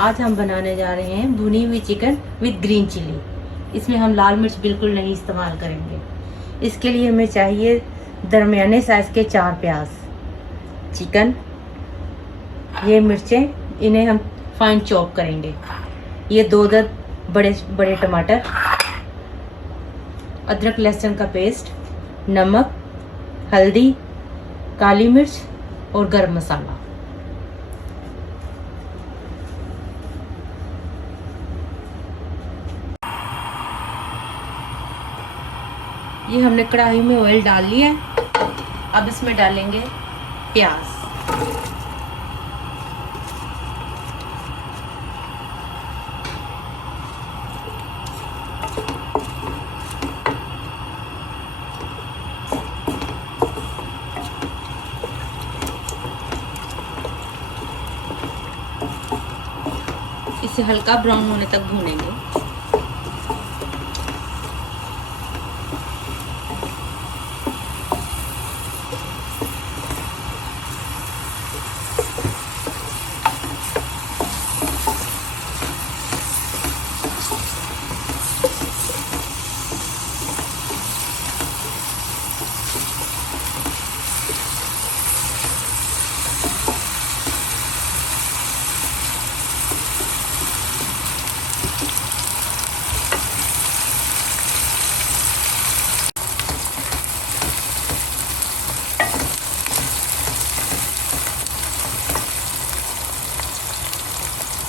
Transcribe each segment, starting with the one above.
आज हम बनाने जा रहे हैं भुनी हुई चिकन विद ग्रीन चिली। इसमें हम लाल मिर्च बिल्कुल नहीं इस्तेमाल करेंगे। इसके लिए हमें चाहिए दरमियाने साइज़ के 4 प्याज, चिकन, ये मिर्चें, इन्हें हम फाइन चॉप करेंगे। ये 2 बड़े बड़े टमाटर, अदरक लहसुन का पेस्ट, नमक, हल्दी, काली मिर्च और गरम मसाला। ये हमने कढ़ाई में ऑयल डाल लिया है। अब इसमें डालेंगे प्याज, इसे हल्का ब्राउन होने तक भूनेंगे।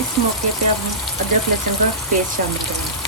इस मौके पे अब हम अदरक लहसुन का पेस्ट शामिल करेंगे।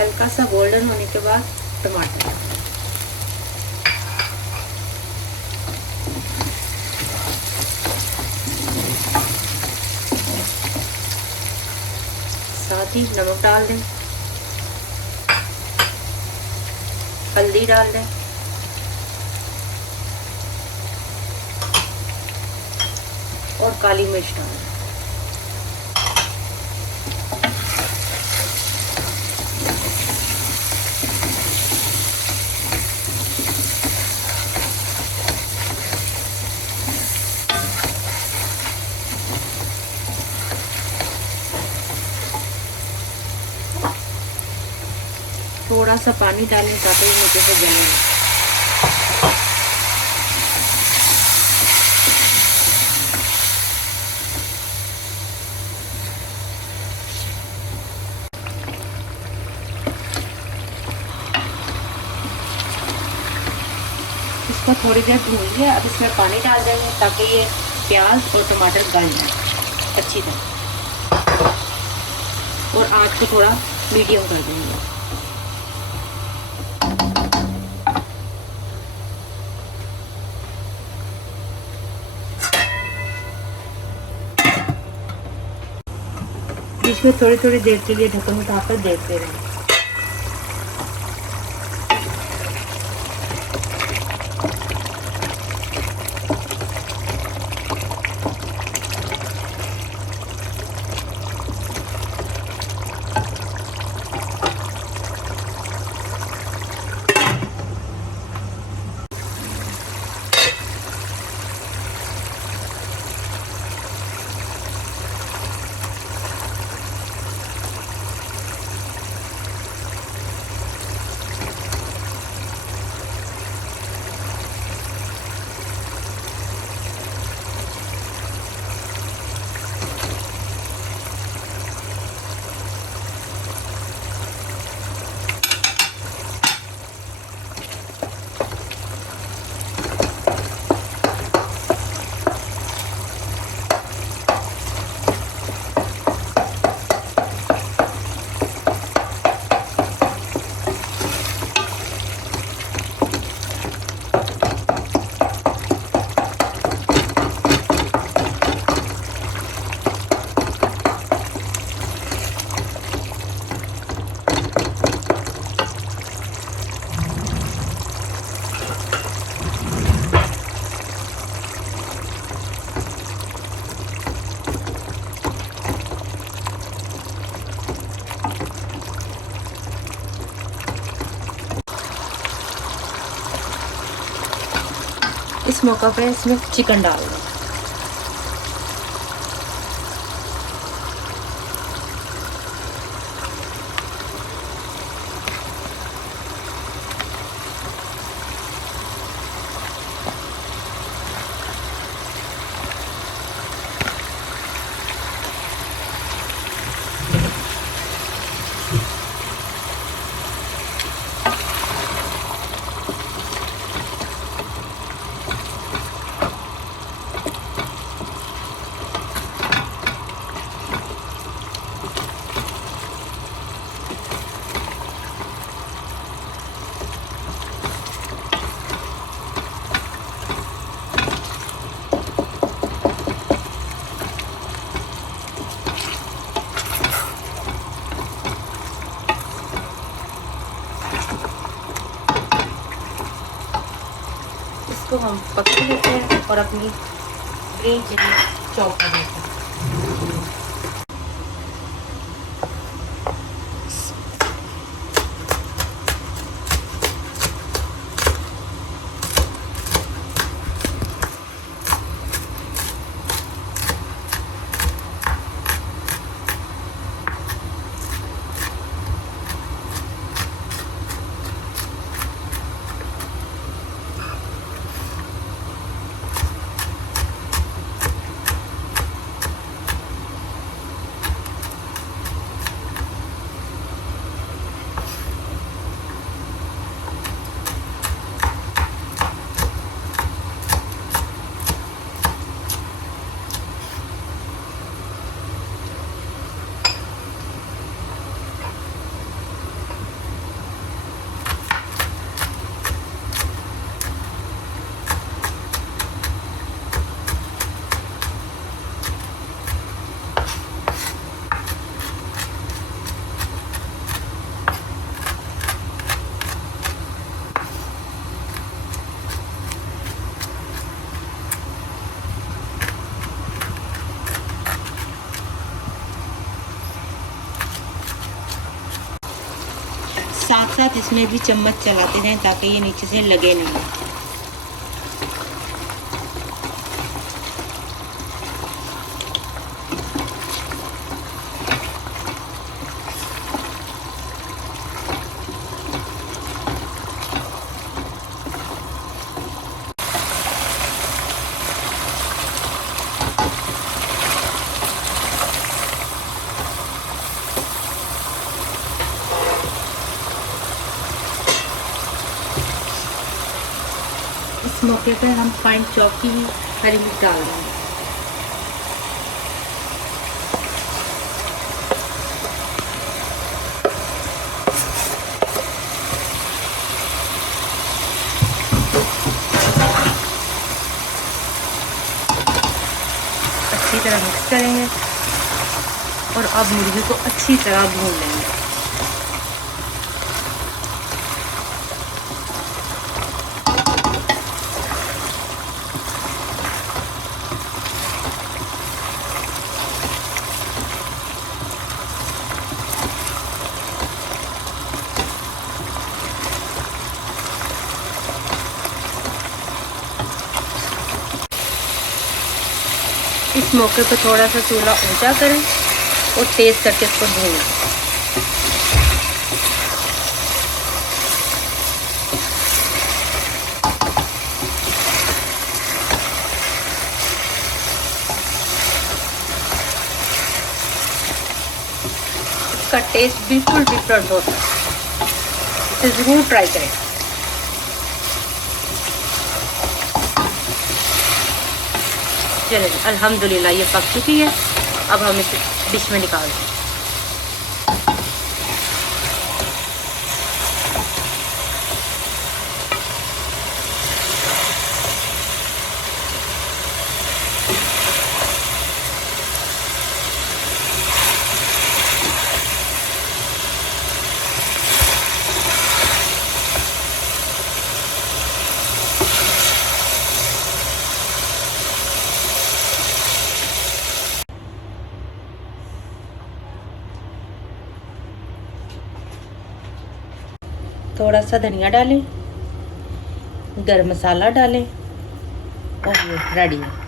हल्का सा गोल्डन होने के बाद टमाटर, साथ ही नमक डाल दें, हल्दी डाल दें और काली मिर्च डाल दें। थोड़ा सा पानी डालें ताकि नीचे से जले। इसको थोड़ी देर भून लिया। अब इसमें पानी डाल देंगे ताकि ये प्याज और टमाटर गल जाए अच्छी तरह, और आँच को थोड़ा मीडियम कर देंगे। बीच में थोड़ी थोड़ी देर के लिए ढक्कन उठाकर देखते रहें। इस मौका पे इसमें चिकन डाल दें। इसको हम पका लेते हैं और अपनी ग्रीन चिली चॉप कर देते हैं। साथ साथ इसमें भी चम्मच चलाते रहें ताकि ये नीचे से लगे नहीं। इस मौके पे हम फाइन चॉप की हरी मिर्च डाल देंगे। अच्छी तरह मिक्स करेंगे और अब मुर्गी को अच्छी तरह भून लेंगे। इस मौके पर थोड़ा सा चूल्हा ऊंचा करें और तेज़ करके इसको भूनें। इसका टेस्ट बिल्कुल डिफरेंट होता है, इसे ज़रूर ट्राई करें। चलिए अल्हम्दुलिल्लाह ये पक चुकी है। अब हम इसे डिश में निकाल दें। थोड़ा सा धनिया डालें, गरम मसाला डालें और ये रेडी है।